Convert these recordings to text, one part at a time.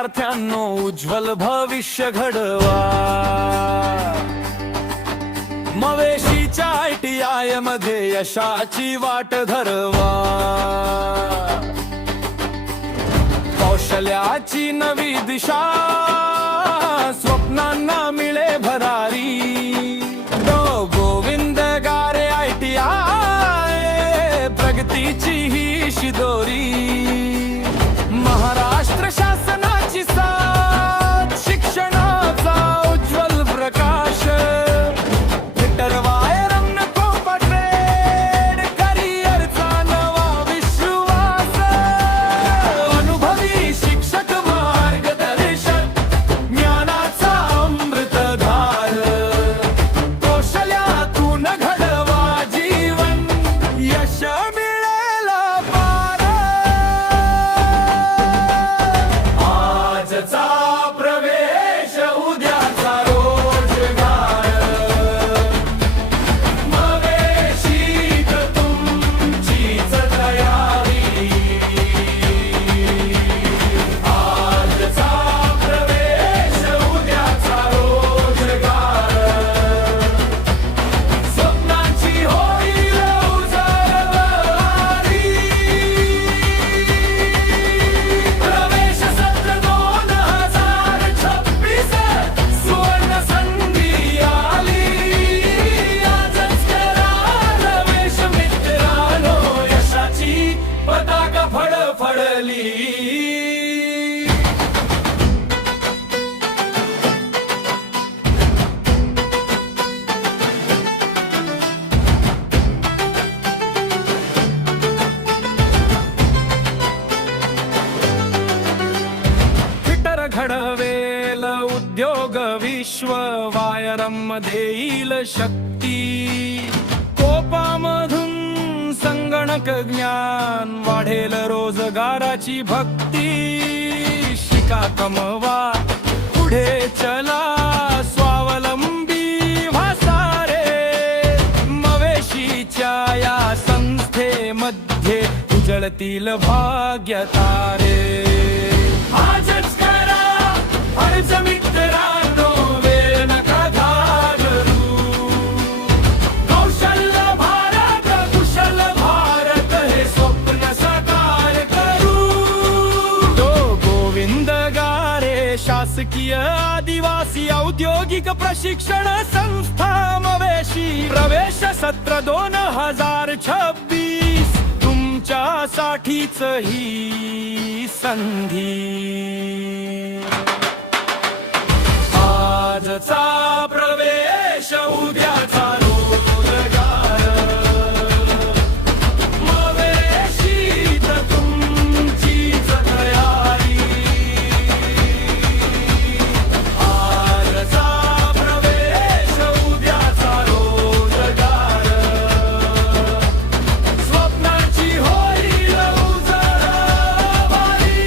विद्यार्थ्यांनो उज्ज्वल भविष्य घडवा. मवेशीच्या ITI मध्ये यशाची वाट धरवा. कौशल्याची नवी दिशा, स्वप्नांना मिळे भरारी. गोविंद गारे ITI प्रगतीची ही शिदोरी. महाराष्ट्र शासनाची साथ, शिक्षणाचा उज्ज्वल प्रकाश. इंटरवायर नको पट्रेड, करिअरचा नवा विश्वास. अनुभवी शिक्षक मार्गदर्शक, ज्ञानाचा अमृतधार. कौशल्यातून घडवा जीवन, यश मिळेल पार. आजचा प्रवेश उद्याचा रोजगार. मवेशीत तुमचीच तयारी. आजचा प्रवेश उद्याचा रोजगार. स्वप्नांची होईल उजळवारी. प्रवेश सत्र 2026, सुवर्ण संधी आली. आजच करा प्रवेश मित्रांनो, यशाची पताका फडफडली. फिटर घडवेल उद्योग विश्व, वायरमध्ये येईल शक्ती. कोपामधून संगणक ज्ञान, वाढेल रोजगाराची भक्ती. शिका कमवा पुढे चला, स्वावलंबी व्हा सारे. मवेशीच्या या संस्थेमध्ये उजळतील भाग्य तारे. आजच करा अर्ज मित्रांनो, वेळ नका घालवू. कौशल्य भारत, कुशल भारत, हे स्वप्न साकार करू. तो गोविंद गारे शासकीय आदिवासी औद्योगिक प्रशिक्षण संस्था मवेशी. प्रवेश सत्र 2026, तुमच्यासाठीच ही संधी. आजचा प्रवेश उद्याचा रोजगार. मवेशीत तुमचीच तयारी. आजचा प्रवेश उद्याचा रोजगार. स्वप्नाची होईल उजळवारी.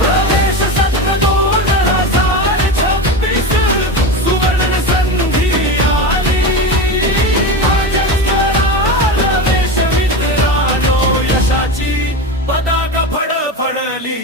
प्रवेश सत्र 2026, सुवर्ण संधी आली. आजच करा प्रवेश मित्रांनो, यशाची पताका फडफडली.